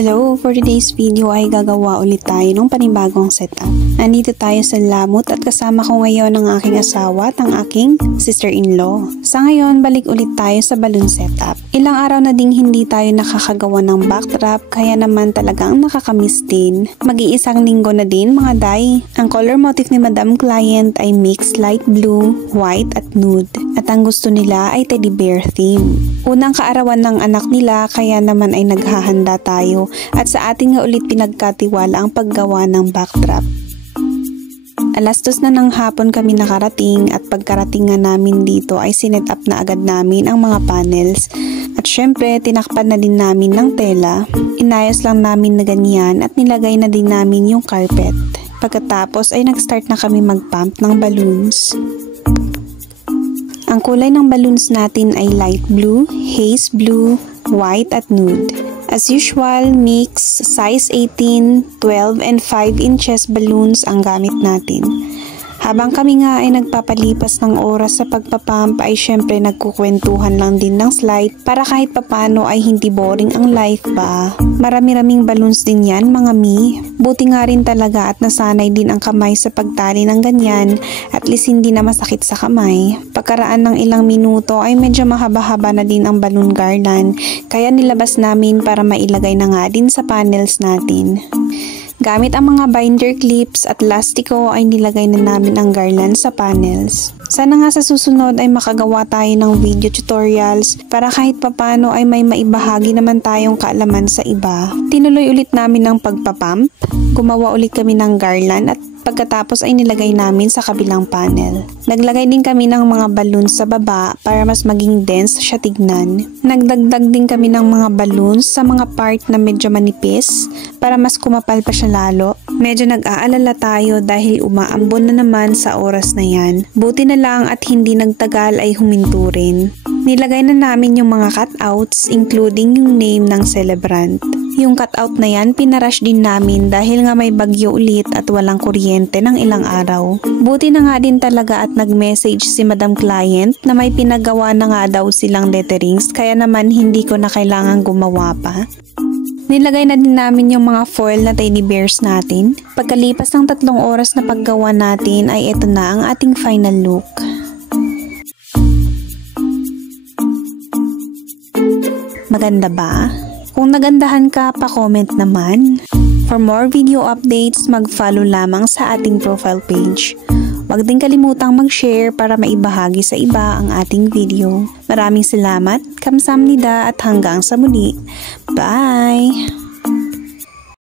Hello! For today's video ay gagawa ulit tayo ng panibagong setup. Nandito tayo sa Lamut at kasama ko ngayon ang aking asawa at ang aking sister-in-law. Sa ngayon, balik ulit tayo sa balloon setup. Ilang araw na ding hindi tayo nakakagawa ng backdrop kaya naman talagang nakakamiss din. Mag-iisang linggo na din mga day. Ang color motif ni Madam Client ay mixed light blue, white at nude. At ang gusto nila ay teddy bear theme. Unang kaarawan ng anak nila kaya naman ay naghahanda tayo at sa ating nga ulit pinagkatiwala ang paggawa ng backdrop. Alas 2 na ng hapon kami nakarating at pagkarating nga namin dito ay sinet up na agad namin ang mga panels at syempre tinakpan na din namin ng tela. Inayos lang namin na ganyan at nilagay na din namin yung carpet. Pagkatapos ay nag-start na kami mag-pump ng balloons. Ang kulay ng balloons natin ay light blue, haze blue, white at nude. As usual, mix, size 18, 12 and 5 inches balloons ang gamit natin. Habang kami nga ay nagpapalipas ng oras sa pagpapump ay syempre nagkukwentuhan lang din ng slide para kahit papano ay hindi boring ang life ba. Marami-raming balloons din yan mga mi. Buti nga rin talaga at nasanay din ang kamay sa pagtali ng ganyan at least hindi na masakit sa kamay. Pagkaraan ng ilang minuto ay medyo mahaba-haba na din ang balloon garland kaya nilabas namin para mailagay na nga din sa panels natin. Gamit ang mga binder clips at lastiko ay nilagay na namin ang garland sa panels. Sana nga sa susunod ay makagawa tayo ng video tutorials para kahit papano ay may maibahagi naman tayong kaalaman sa iba. Tinuloy ulit namin ang pagpapump, gumawa ulit kami ng garland at pagkatapos ay nilagay namin sa kabilang panel. Naglagay din kami ng mga balloons sa baba para mas maging dense siya tignan. Nagdagdag din kami ng mga balloons sa mga part na medyo manipis para mas kumapal pa siya lalo. Medyo nag-aalala tayo dahil umaambon na naman sa oras na yan. Buti na lang at hindi nagtagal ay huminto rin. Nilagay na namin yung mga cutouts including yung name ng celebrant. Yung cutout na yan pinarush din namin dahil nga may bagyo ulit at walang kuryente ng ilang araw. Buti na nga din talaga at nag-message si Madam Client na may pinagawa na nga daw silang letterings kaya naman hindi ko na kailangan gumawa pa. Nilagay na din namin yung mga foil na teddy bears natin. Pagkalipas ng 3 oras na paggawa natin ay ito na ang ating final look. Maganda ba? Kung nagandahan ka, pa-comment naman. For more video updates, mag-follow lamang sa ating profile page. Huwag din kalimutang mag-share para maibahagi sa iba ang ating video. Maraming salamat, kamsahamnida at hanggang sa muli. Bye!